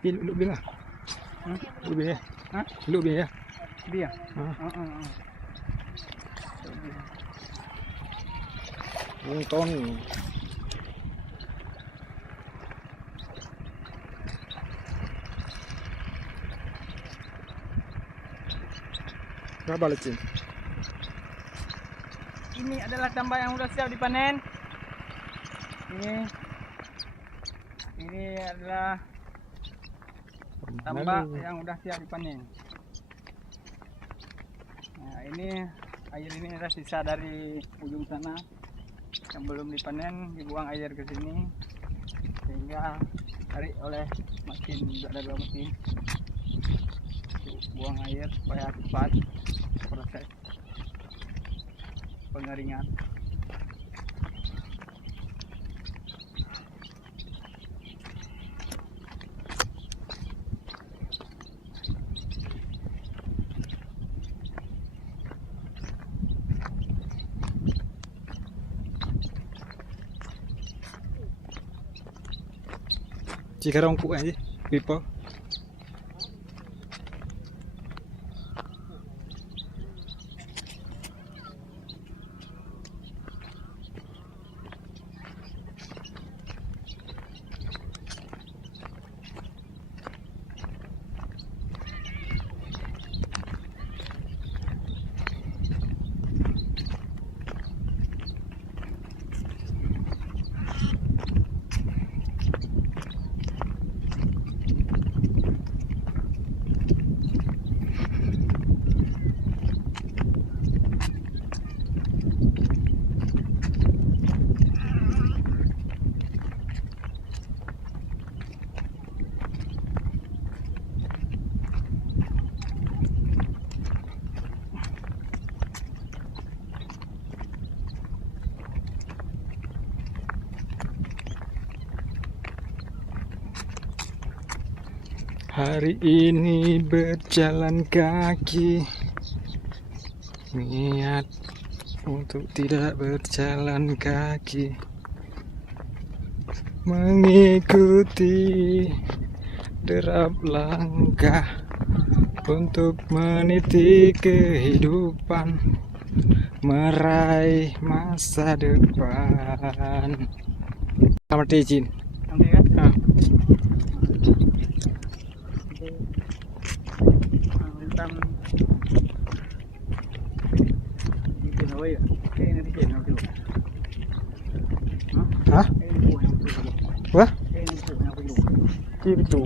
Luk bia lah. Luk bia. Hah? Luk bia. Dia. Ha. Bunton. Berapa lecin? Ini adalah tambak yang sudah siap dipanen. Ini adalah tambak yang sudah siap dipanen. Nah, ini air ini adalah sisa dari ujung sana yang belum dipanen, dibuang air ke sini sehingga tarik oleh mesin, ada 2 mesin buang air supaya cepat proses pengeringan. Jika rongkuk aja, people. Hari ini berjalan kaki, niat untuk tidak berjalan kaki, mengikuti derap langkah untuk meniti kehidupan, meraih masa depan. Selamat izin. Nanti kan? Nah. Hah? Wah? Ki betul.